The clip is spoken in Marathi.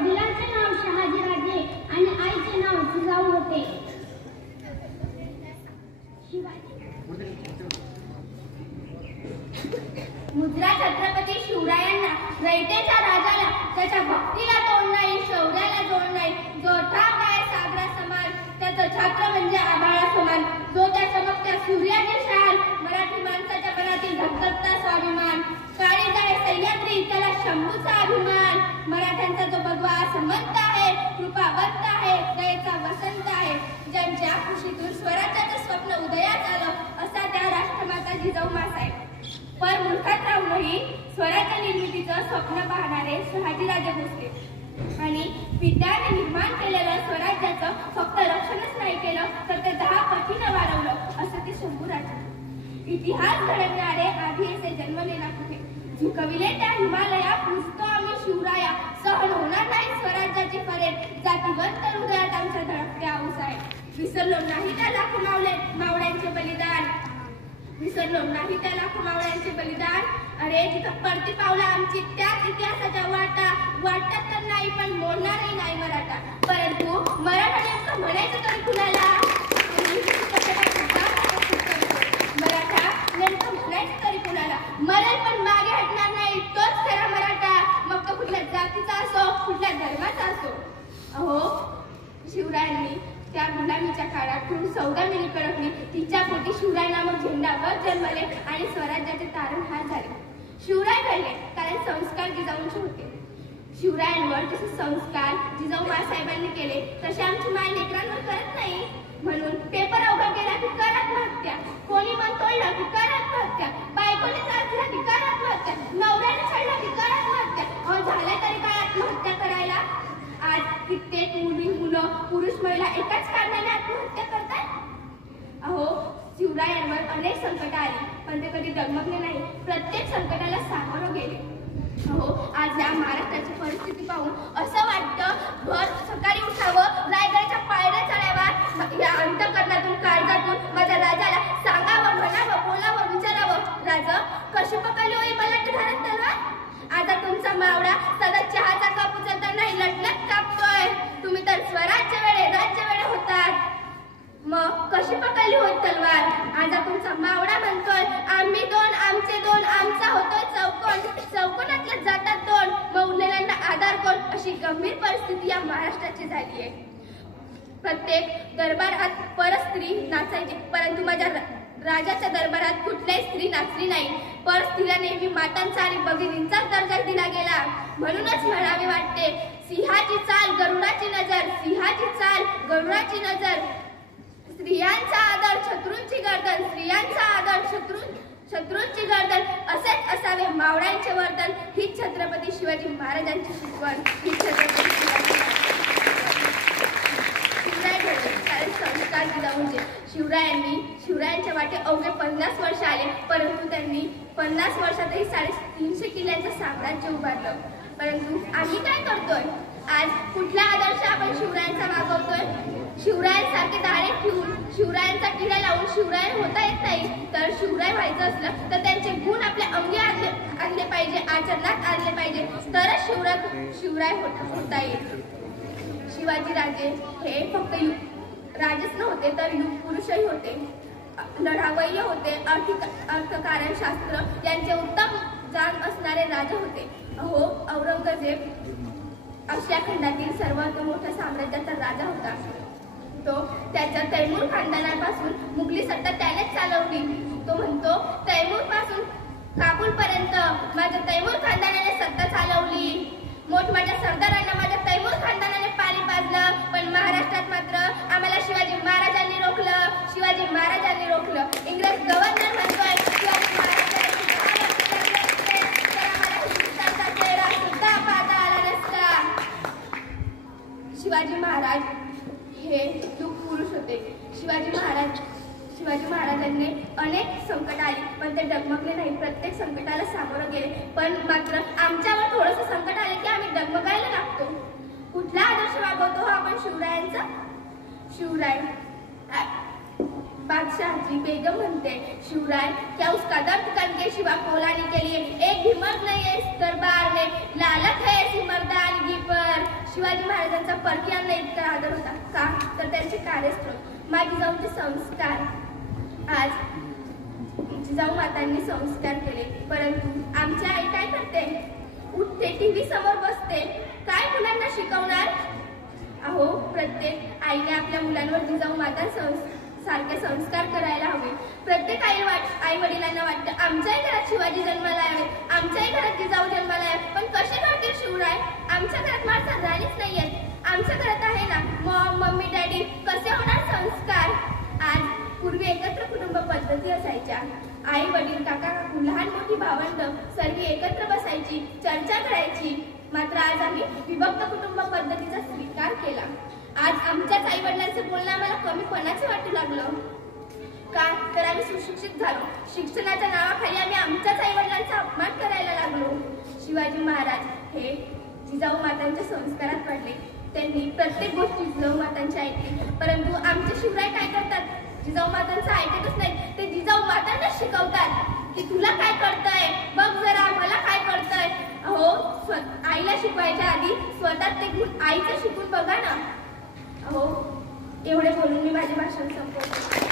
वडिलांचे नाव शहाजीराजे आणि आईचे नाव जिजाऊ होते. मुद्रा छत्रपती शिवरायांना रयतेच्या राजाला त्याच्या भक्तीला तोड नाही, शौर्याला तोड नाही. जो ठाक आहे सागरा समान, त्याचं छत्र म्हणजे आभाळा समान. जो त्या चमकत्या सूर्याचे शान, मराठी माणसाच्या मनातील धगधगता स्वाभिमान. काळीज आहे सह्याद्री, त्याला शंभूचा अभिमान. मराठ्यांचा जो भगवा समंत आहे, कृपावंत आहे, दयेचा वसंत आहे. ज्यांच्या खुशीतून स्वराज्याचं स्वप्न उदयास आलं, असा त्या राष्ट्रमाता जिजाऊ मासाहेब. पण मूर्खात राहूनही स्वराज्य निर्मितीचं स्वप्न पाहणारे शहाजीराजे भोसले आणि विद्याने निर्माण केलेलं स्वराज्याचं फक्त रक्षणच नाही केलं, तर ते 10 पटीनं वाढवलं, असं ते शंभूराजे. इतिहास घडवणारे आधी असे जन्मले ना कुठे. झुकविले त्या हिमालया, पूजतो आम्ही शिवराया. सहन होणार नाही स्वराज्याची फरेब, जातीवंत हृदयात आमच्या धडकत्या आऊस आहे. विसरलो नाही त्या लाखो मावळ्यांचे बलिदान, विसरलो नाही त्या लाखो मावळ्यांचे बलिदान. अरे तिथं पडती पावलं आमची त्याच इतिहासाच्या वाटतात तर नाही, पण मोडणारही नाही मराठा. परंतु मराठा नेमकं म्हणायचं तरी कुणाला? मराठा नेमकं म्हणायचं तरी कुणाला? मरेल पण मागे हटणार नाही, तोच खरा मराठा. मग तो कुठल्या जातीचा असो, कुठल्या धर्माचा असो. अहो शिवरायांनी त्या गुलामीच्या काळात खूप सौदामिनी कडकली. तिच्या पोटी शिवराय नामक झेंडावर जन्मले आणि स्वराज्याचे तारणहार झाले. शिवराय घडले कारण संस्कार जिजाऊंचे होते. शिवरायांवर जसे संस्कार जिजाऊ मासाहेबांनी केले, तसे आमची माय लेकरांवर करत नाही. म्हणून पेपर अवघड गेला की कर आत्महत्या, कोणी मन तोडलं की कर आत्महत्या, बायकोने चालला की कर आत्महत्या, नवऱ्याने छळला की कर आत्महत्या. अहो झाले तरी काय आत्महत्या करायला? आज कित्येक मुली, मुलं, पुरुष, महिला एकाच कारणाने आत्महत्या करतात. अहो शिवरायांवर अनेक संकट आली, पण ते कधी डगमगले नाही. प्रत्येक संकटाला सामोरं गेले. अहो आज या महाराष्ट्राची परिस्थिती पाहून असं वाटतं, भर सकाळी उठावं, रायगडच्या पायऱ्या चढाव्या, या अंतःकरणातून काळजातून माझ्या राजाला सांगावं, म्हणावं, बोलावं, विचारावं, राजा कशी पकडली होई बलाट घरात तलवार? आता तुमचा मावळा सदा चहाचा कप उचलता नाही लटलट कापतोय. तुम्ही तर स्वराज्य वेळे राज्य वेळे होतात, मग कशी पकडली होत तलवार? आता तुमचा मावळा म्हणतोय आम्ही दोन, आमचे दोन, आमचा होतोय चौकोन, चौकोनातल्या जातात दोन, मग उरलेल्यांना आधार कोण? अशी गंभीर परिस्थिती या महाराष्ट्राची झाली आहे. प्रत्येक दरबारात परस्त्री नाचायची, परंतु माझ्या राजाच्या दरबारात कुठल्याही स्त्री नाचली नाही. पर स्त्रीला नेहमी मातांचा आणि भगिनींचा दर्जा दिला गेला. म्हणूनच म्हणावे वाटते, सिंहाची चाल गरुडाची नजर, सिंहाची चाल गरुडाची नजर. स्त्रियांचा आदर शत्रूंची गर्दन, स्त्रियांचा आदर शत्रूंची गर्दन, असेच असावे मावळ्यांचे वर्तन. ही छत्रपती शिवाजी महाराजांची शिकवण. ही छत्रपती संस्कार जिजाऊंचे. शिवरायांच्या वाटे अवघे 50 वर्ष आले, परंतु त्यांनी 50 वर्षातही 350 किल्ल्यांचं साम्राज्य उभारलं. परंतु आम्ही काय करतोय? आज कुठला आदर्श आपण शिवरायांचा मागवतोय? शिवरायांसारखे दारे ठेवून, शिवरायांचा टिळा लावून शिवराय होता येत नाही. तर शिवराय व्हायचं असलं तर त्यांचे गुण आपल्या अंगी आणले पाहिजे, आचरणात आणले पाहिजे, तरच शिवराय होता येईल. शिवाजीराजे हे फक्त राजच नव्हते, तर युग पुरुषही होते, लढावय्य होते, अर्थकारणशास्त्र यांचे उत्तम जाण असणारे राजे होते. अहो औरंगजेब आशिया खंडातील सर्वात मोठ्या साम्राज्याचा राजा होता. तो त्याच्या तैमूर खानदानापासून मुघली सत्ता त्यानेच चालवली. तो म्हणतो, तैमूर पासून काबूल पर्यंत माझ्या तैमूर खानदानाने सत्ता चालवली. मोठमोठ्या सरदारांना माझ्या तैमूर खानदानाने पाणी पाजलं, पण महाराष्ट्रात मात्र आम्हाला शिवाजी महाराजांनी रोखलं, शिवाजी महाराजांनी रोखलं. इंग्रज गव्हर्नर म्हणतोय शिवाजी महाराजांनी हिंदुस्थानचा चेहरा सुद्धा पाहता आला नसता. शिवाजी महाराज हे युग पुरुष होते. शिवाजी महाराजांनी अनेक संकट आली, पण ते डगमगले नाही. प्रत्येक संकटाला सामोरं गेले. पण मात्र आमच्यावर थोडंसं संकट आले की आम्ही डगमगायला लागतो. कुठला आदर्श वागवतो आपण शिवरायांचा? शिवराय बादशाहची बेगम म्हणते, शिवराय क्या उस कदर दुकान के शिवा कोलानी के लिए एक भी मर्द नहीं है इस दरबार में, लालच है ऐसी मर्दानगी पर. शिवाजी महाराजांचा परकीयांना इतका आदर होता का? तर त्यांचे कार्यस्त्रोत माझी जिजाऊंचे संस्कार. आज जिजाऊ मातांनी संस्कार केले, परंतु आमची आई काय करते? उठते, टीव्ही समोर बसते, काय मुलांना शिकवणार? अहो, प्रत्येक आईने आपल्या मुलांवर जिजाऊ माता सारखे संस्कार करायला हवे. प्रत्येक आई वडिलांना वाटतं आमच्याही घरात शिवाजी जन्माला यावे, आमच्याही घरात जिजाऊ जन्माला यावे. पण कसे घडतील शिवराय? आमच्या घरात माणसं राणीच नाहीयेत. आमच्या घरात आहे ना मॉम, मम्मी, डॅडी. कसे होणार संस्कार? आज पूर्वी एकत्र कुटुंब पद्धती असायच्या. आई वडील, काका काकू, लहान मोठी भावंड सर्व एकत्र बसायची, चर्चा करायची. मात्र आज आम्ही विभक्त कुटुंब पद्धतीचा स्वीकार केला. आज आमच्याच आई वडिलांचे बोलणं आम्हाला कमीपणाचे वाटू लागलं. का? तर आम्ही सुशिक्षित झालो. शिक्षणाच्या नावाखाली आम्ही आमच्याच आई वडिलांचा अपमान करायला लागलो. शिवाजी महाराज हे जिजाऊ मातांच्या संस्कारात पडले. त्यांनी प्रत्येक गोष्टी जिजाऊ मातांची ऐकली. परंतु आमचे शिवराय काय करतात? जिजाऊ मातांचं ऐकतच नाही. ते जिजाऊ मातांना शिकवतात की तुला काय कळतंय, बघ जरा मला काय कळतंय. अहो, आईला शिकवायच्या आधी स्वतः ते गुण आईचं शिकून बघा ना. अहो, एवढे बोलून मी माझे भाषण संपवते.